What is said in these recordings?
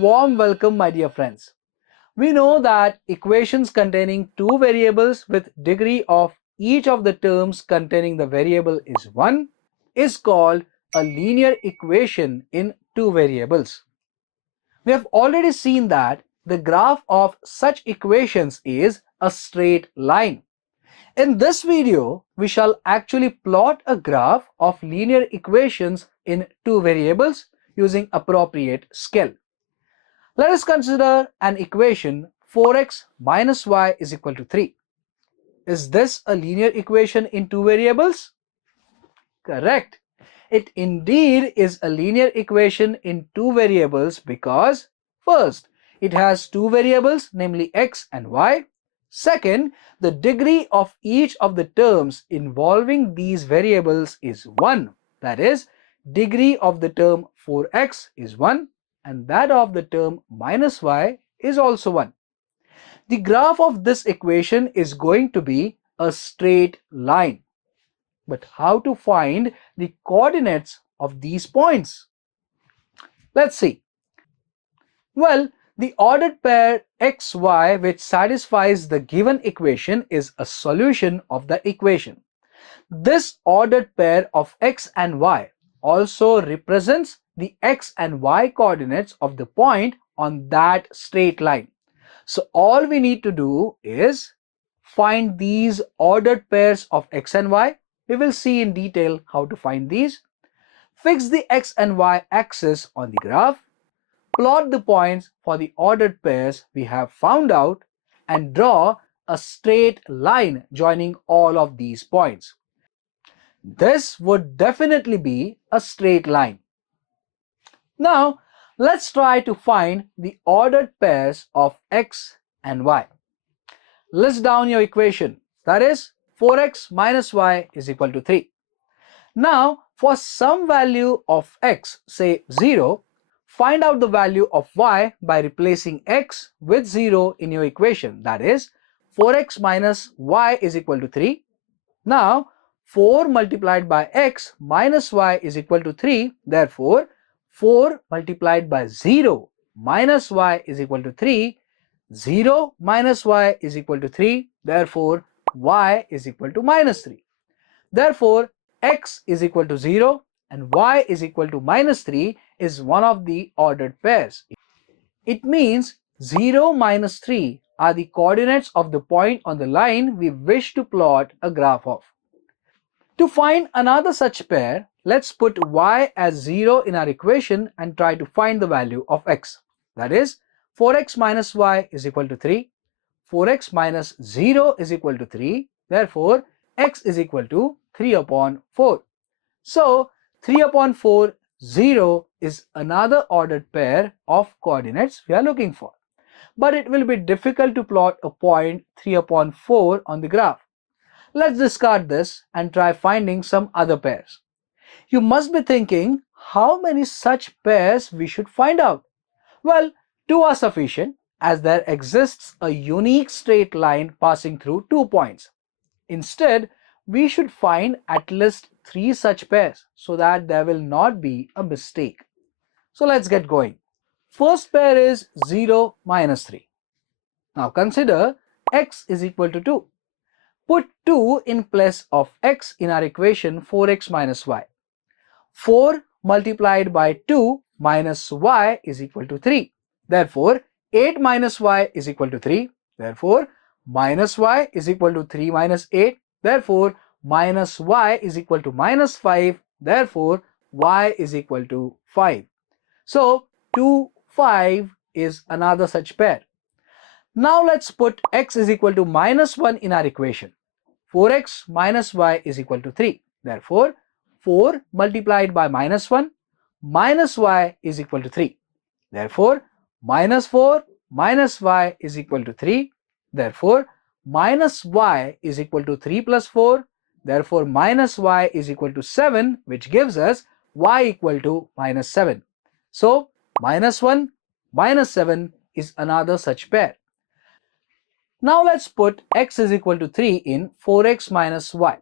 warm welcome, my dear friends. We know that equations containing two variables with degree of each of the terms containing the variable is 1 is called a linear equation in two variables. We have already seen that the graph of such equations is a straight line. In this video, we shall actually plot a graph of linear equations in two variables using appropriate scale. Let us consider an equation 4x minus y is equal to 3. Is this a linear equation in two variables? Correct. It indeed is a linear equation in two variables because first, it has two variables, namely x and y. Second, the degree of each of the terms involving these variables is 1. That is, degree of the term 4x is 1 and that of the term minus y is also 1. The graph of this equation is going to be a straight line. But how to find the coordinates of these points? Let's see. Well, the ordered pair xy which satisfies the given equation is a solution of the equation. This ordered pair of x and y also represents the x and y coordinates of the point on that straight line. So all we need to do is find these ordered pairs of x and y. We will see in detail how to find these. Fix the x and y axis on the graph. Plot the points for the ordered pairs we have found out and draw a straight line joining all of these points. This would definitely be a straight line. Now, let's try to find the ordered pairs of x and y. List down your equation. That is 4x minus y is equal to 3. Now, for some value of x, say 0, find out the value of y by replacing x with 0 in your equation. That is 4x minus y is equal to 3. Now, 4 multiplied by x minus y is equal to 3. Therefore, 4 multiplied by 0 minus y is equal to 3. 0 minus y is equal to 3. Therefore, y is equal to minus 3. Therefore, x is equal to 0 and y is equal to minus 3 is one of the ordered pairs. It means 0 minus 3 are the coordinates of the point on the line we wish to plot a graph of. To find another such pair, let's put y as 0 in our equation and try to find the value of x. That is, 4x minus y is equal to 3. 4x minus 0 is equal to 3. Therefore, x is equal to 3 upon 4. So, 3 upon 4, 0 is another ordered pair of coordinates we are looking for. But it will be difficult to plot a point 3 upon 4 on the graph. Let's discard this and try finding some other pairs. You must be thinking how many such pairs we should find out. Well, 2 are sufficient as there exists a unique straight line passing through 2 points. Instead, we should find at least 3 such pairs so that there will not be a mistake. So let's get going. First pair is 0 minus 3. Now consider x is equal to 2. Put 2 in place of x in our equation 4x minus y. 4 multiplied by 2 minus y is equal to 3. Therefore, 8 minus y is equal to 3. Therefore, minus y is equal to 3 minus 8. Therefore, minus y is equal to minus 5. Therefore, y is equal to 5. So, 2, 5 is another such pair. Now let's put x is equal to minus 1 in our equation. 4x minus y is equal to 3. Therefore, 4 multiplied by minus 1 minus y is equal to 3. Therefore, minus 4 minus y is equal to 3. Therefore, minus y is equal to 3 plus 4. Therefore, minus y is equal to 7, which gives us y equal to minus 7. So, minus 1 minus 7 is another such pair. Now let's put x is equal to 3 in 4x minus y.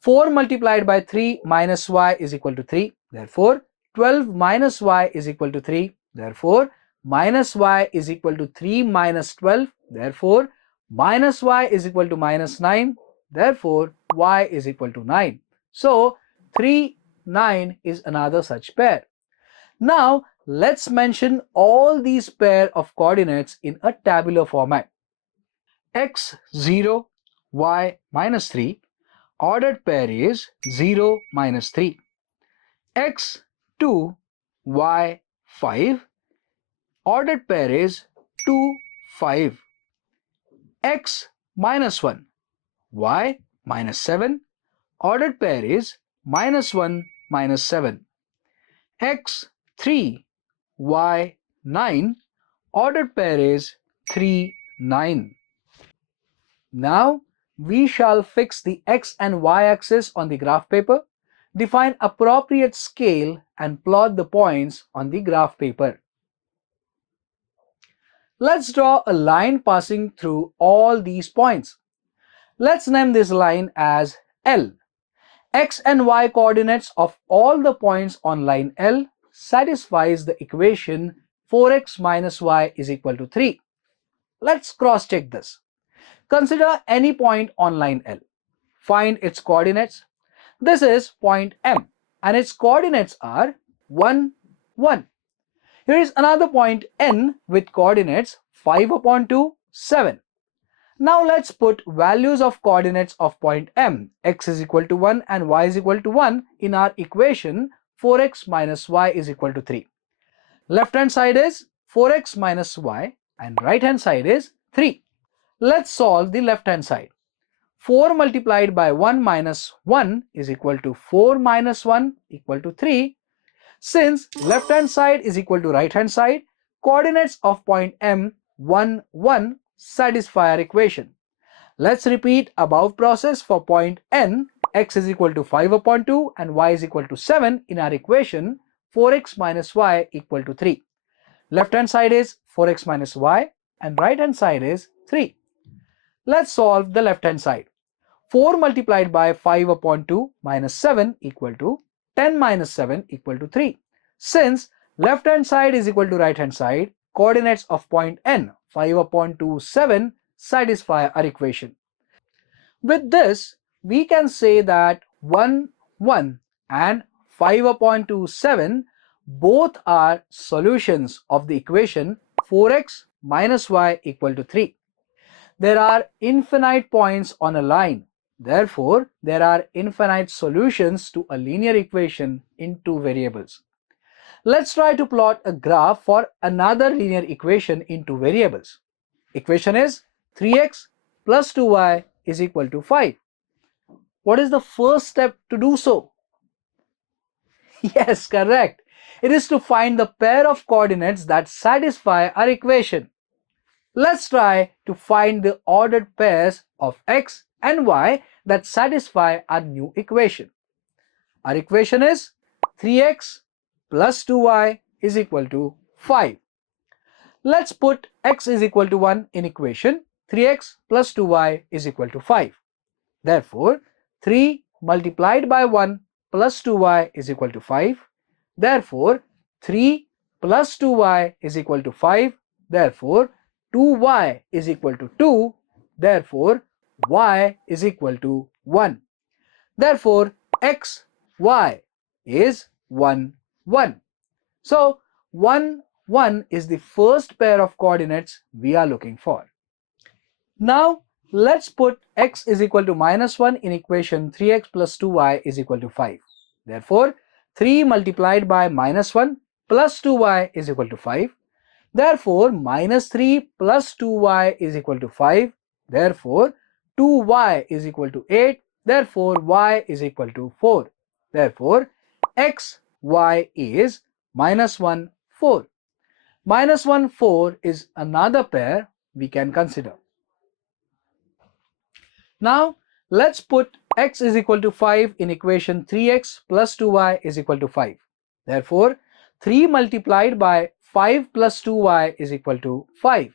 4 multiplied by 3 minus y is equal to 3. Therefore, 12 minus y is equal to 3. Therefore, minus y is equal to 3 minus 12. Therefore, minus y is equal to minus 9. Therefore, y is equal to 9. So, 3, 9 is another such pair. Now, let's mention all these pair of coordinates in a tabular format. X 0, y minus 3. Ordered pair is 0 minus 3. X 2, y 5. Ordered pair is 2, 5. X minus 1, y minus 7. Ordered pair is minus 1, minus 7. X 3, y 9. Ordered pair is 3, 9. Now we shall fix the x and y axis on the graph paper, define appropriate scale and plot the points on the graph paper. Let's draw a line passing through all these points. Let's name this line as L. X and y coordinates of all the points on line L satisfies the equation 4x minus y is equal to 3. Let's cross check this. Consider any point on line L. Find its coordinates. This is point M and its coordinates are 1, 1. Here is another point N with coordinates 5 upon 2, 7. Now let's put values of coordinates of point M, x is equal to 1 and y is equal to 1 in our equation 4x minus y is equal to 3. Left hand side is 4x minus y and right hand side is 3. Let's solve the left hand side. 4 multiplied by 1 minus 1 is equal to 4 minus 1 equal to 3. Since left hand side is equal to right hand side, coordinates of point M 1, 1 satisfy our equation. Let's repeat above process for point N, x is equal to 5 upon 2 and y is equal to 7 in our equation 4x minus y equal to 3. Left hand side is 4x minus y and right hand side is 3. Let's solve the left hand side. 4 multiplied by 5 upon 2 minus 7 equal to 10 minus 7 equal to 3. Since left hand side is equal to right hand side, coordinates of point N 5 upon 2, 7 satisfy our equation. With this, we can say that 1, 1 and 5 upon 2, 7 both are solutions of the equation 4x minus y equal to 3. There are infinite points on a line. Therefore, there are infinite solutions to a linear equation in two variables. Let's try to plot a graph for another linear equation in two variables. Equation is 3x plus 2y is equal to 5. What is the first step to do so? Yes, correct. It is to find the pair of coordinates that satisfy our equation. Let's try to find the ordered pairs of x and y that satisfy our new equation. Our equation is 3x plus 2y is equal to 5. Let's put x is equal to 1 in equation 3x plus 2y is equal to 5. Therefore, 3 multiplied by 1 plus 2y is equal to 5. Therefore, 3 plus 2y is equal to 5. Therefore, 2y is equal to 2. Therefore, y is equal to 1. Therefore, x, y is 1, 1. So, 1, 1 is the first pair of coordinates we are looking for. Now, let's put x is equal to minus 1 in equation 3x plus 2y is equal to 5. Therefore, 3 multiplied by minus 1 plus 2y is equal to 5. Therefore, minus 3 plus 2y is equal to 5. Therefore, 2y is equal to 8. Therefore, y is equal to 4. Therefore, x, y is minus 1, 4. Minus 1, 4 is another pair we can consider. Now, let's put x is equal to 5 in equation 3x plus 2y is equal to 5. Therefore, 3 multiplied by 5 plus 2y is equal to 5.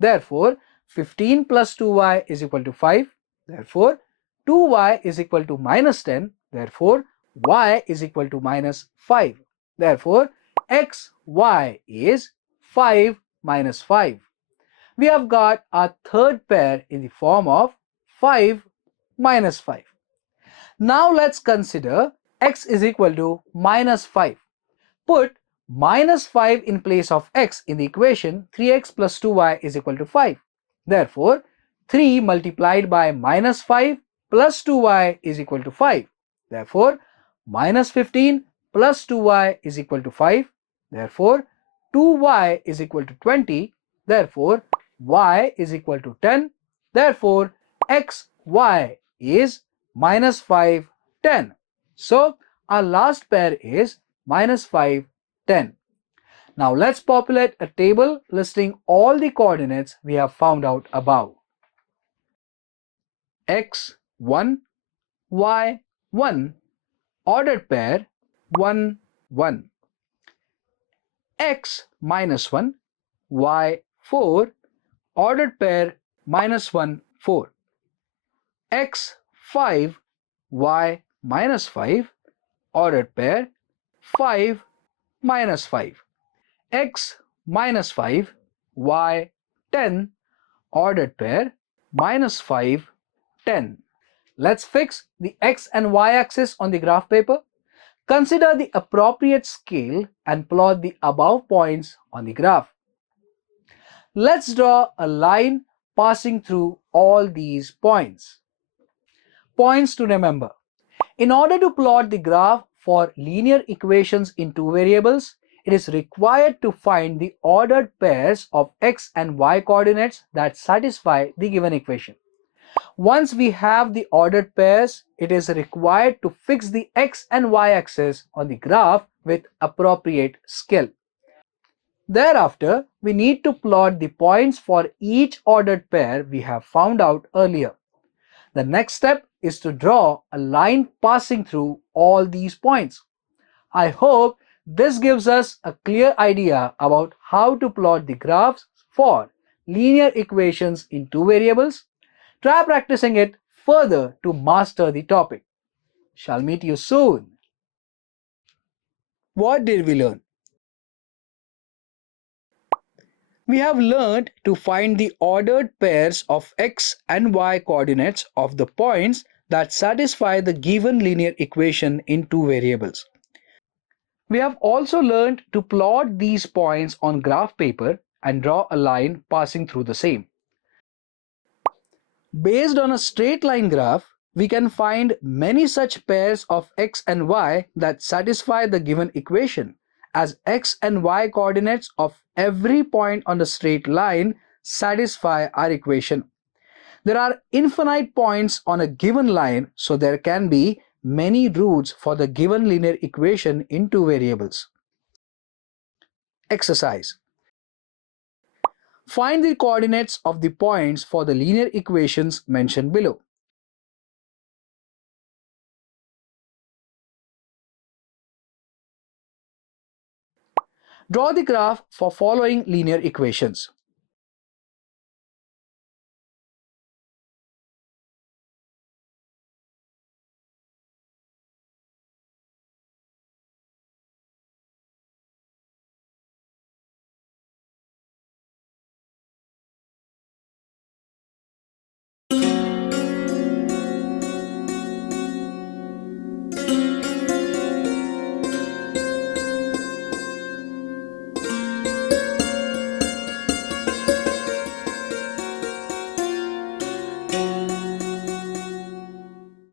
Therefore, 15 plus 2y is equal to 5. Therefore, 2y is equal to minus 10. Therefore, y is equal to minus 5. Therefore, x, y is 5, minus 5. We have got our third pair in the form of 5 minus 5. Now let's consider x is equal to minus 5. Put minus 5 in place of x in the equation. 3x plus 2y is equal to 5. Therefore, 3 multiplied by minus 5 plus 2y is equal to 5. Therefore, minus 15 plus 2y is equal to 5. Therefore, 2y is equal to 20. Therefore, y is equal to 10. Therefore, xy is minus 5, 10. So, our last pair is minus 5, 10. Now let's populate a table listing all the coordinates we have found out above. X 1, Y 1, ordered pair 1, 1. X minus 1, Y 4, ordered pair minus 1, 4. X 5, Y minus 5, ordered pair 5, minus 5. X minus 5, Y 10, ordered pair minus 5, 10. Let's fix the x and y axis on the graph paper. Consider the appropriate scale and plot the above points on the graph. Let's draw a line passing through all these points. Points to remember. In order to plot the graph for linear equations in two variables, it is required to find the ordered pairs of x and y coordinates that satisfy the given equation. Once we have the ordered pairs, it is required to fix the x and y axis on the graph with appropriate skill. Thereafter, we need to plot the points for each ordered pair we have found out earlier. The next step is to draw a line passing through all these points. I hope this gives us a clear idea about how to plot the graphs for linear equations in two variables. Try practicing it further to master the topic. Shall meet you soon. What did we learn? We have learned to find the ordered pairs of x and y coordinates of the points that satisfy the given linear equation in two variables. We have also learned to plot these points on graph paper and draw a line passing through the same. Based on a straight line graph, we can find many such pairs of x and y that satisfy the given equation, as x and y coordinates of every point on the straight line satisfy our equation. There are infinite points on a given line, so there can be many roots for the given linear equation in two variables. Exercise. Find the coordinates of the points for the linear equations mentioned below. Draw the graph for following linear equations.